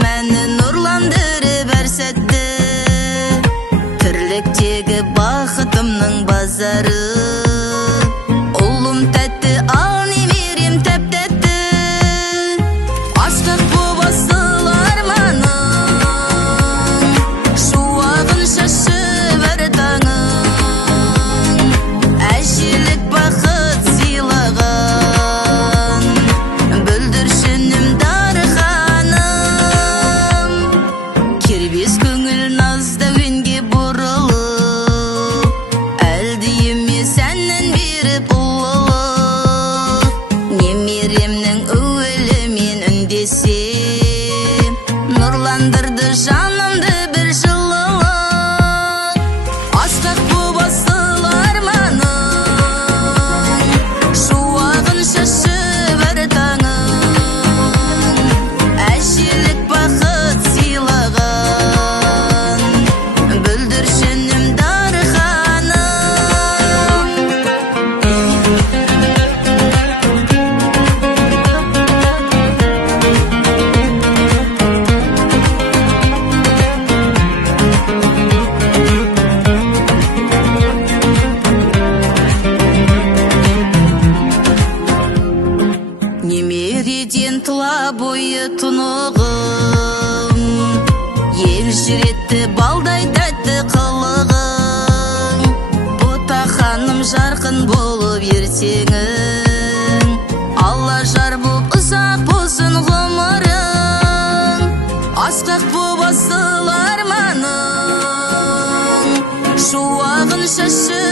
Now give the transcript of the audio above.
мені нұрландырып әр сәтті, тірліктегі бақытымның базары. Ұлым тәтті, ал немерем тәп-тәтті, асқақ боп асыл арманың, шуағын шашып әр таңың, әжелік бақыт сыйлаған, бүлдіршінім дарханым. Кербес көңіл назда өнге бұрылып, әлді емес әннен беріп ұлылық. Немеремнің өйлімен үндесем, нұрландырды жанымды бір жылылық. Асқақ боп асыл арманың, шуағын шашып әр таңың, әжелік бақыт сыйлаған, бүлдіршінім дарханым. Немереден тұла бойы тұнығым, ел жүретті балдай тәтті қылығың. Бота ханым жарқын болып ертеңің, алла жар боп ұзақ болсын ғұмырың. Асқақ боп асыл арманың, шуағын шашып